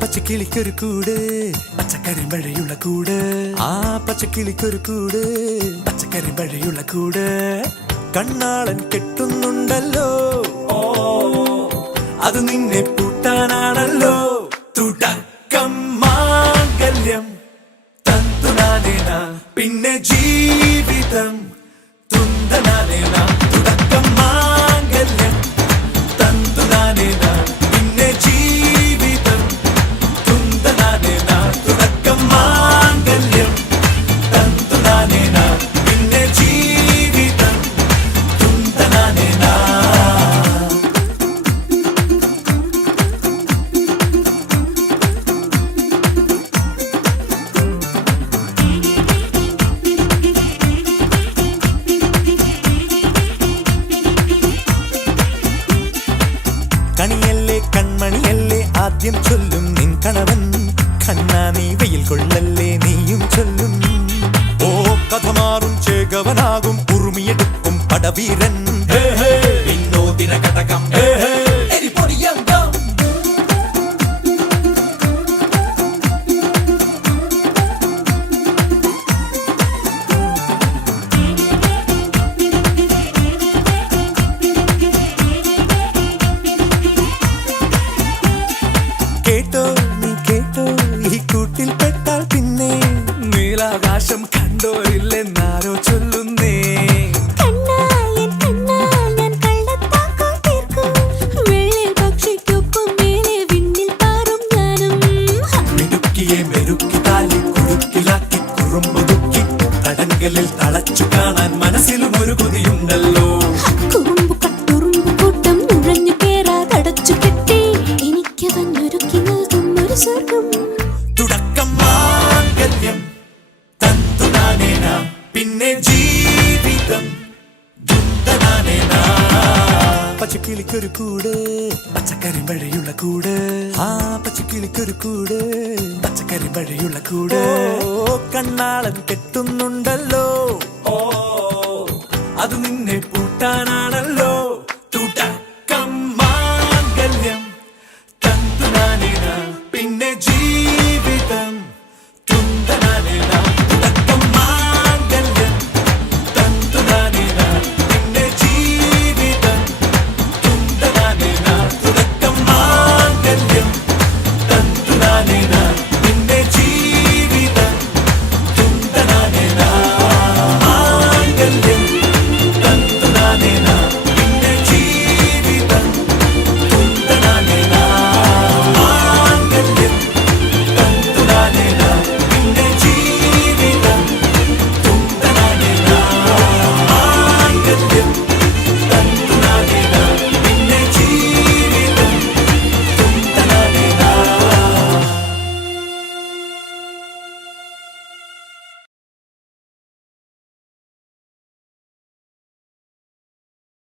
പച്ചക്കിളിക്കൊരു കൂട് പച്ചക്കരിമ്പഴയുള്ള കൂട് ആ പച്ചക്കിളിക്കൊരു കൂട് പച്ചക്കരിമ്പഴയുള്ള കൂട് കണ്ണാളൻ കെട്ടുന്നുണ്ടല്ലോ അത് നിന്നെ പൂട്ടാനാണല്ലോ തുടക്കം മാംഗല്യം തന്തുനാനേന പിന്നെ ജീവിതം തുന്തനാനേന തുടക്കം മാംഗല്യം തന്തുനാനേന പിന്നെ ജീവിതം തുന്തനാനേന തുടക്കം മാംഗല്യം തന്തുനാനേന പിന്നെ ജീവിതം തുന്തനാനേന. കണിയല്ലേ കൺമണിയല്ലേ ആദ്യം ചൊല്ലും നിൻ കണവൻ കണ്ണാ നീ വെയിൽ കൊള്ളല്ലേ നീയും ചൊല്ലും ഓ കഥ മാറും ചേകവനാകും ഉറുമിയെടുക്കും പടവീരൻ വിനോദിന കടകം എരിപൊടിയങ്കം. കേട്ടോ നീ കേട്ടോ ഈ കൂട്ടിൽ പെട്ടാൽ പിന്നെ നീലാകാശം കണ്ടോരില്ലെന്നാരോ ചൊല്ലുന്നേ. മിടുക്കിയെ മെരുക്കി താലി കുടുക്കിലാക്കി കുറുമ്പുതുക്കി തടങ്കലിൽ തളച്ചു കാണാൻ മനസ്സിലും ഒരു കൊതിയുണ്ടല്ലോ. തുടക്കം മാംഗല്യം തന്തുനാനേന പിന്നെ ജീവിതം തുന്തനാനേന. പച്ചക്കിളിക്കൊരു കൂട് പച്ചക്കരിമ്പഴയുള്ള കൂട് ആ പച്ചക്കിളിക്കൊരു കൂട് പച്ചക്കരിമ്പഴയുള്ള കൂട് കണ്ണാളൻ കെട്ടുന്നുണ്ടല്ലോ